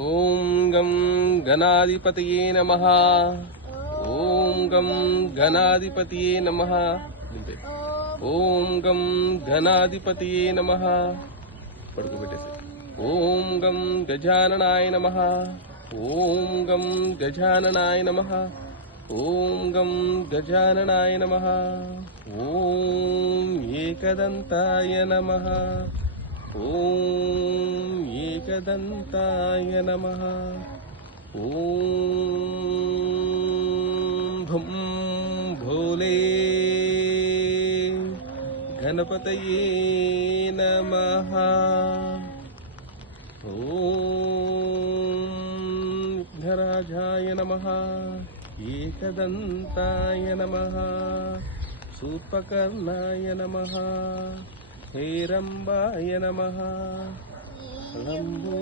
ఓం గం గణాధిపతయే నమః. ఓం గం గణాధిపతయే నమః. ఓం గం గణాధిపతయే నమః. పడుకోబెట్టేసి. ఓం గం గజాననాయ నమః. ఓం గం గజాననాయ నమః. ఓం గం గజాననాయ నమః. ఓం ఏకదంతాయ నమః. ఓం ఏకదంతాయ నమః. ఓం భం భోలే గణపతయే నమః. ఓం విఘ్నరాజాయ నమః. ఏకదంతాయ నమః. శూర్పకర్ణాయ నమః. హేరంబాయ నమః. లంబో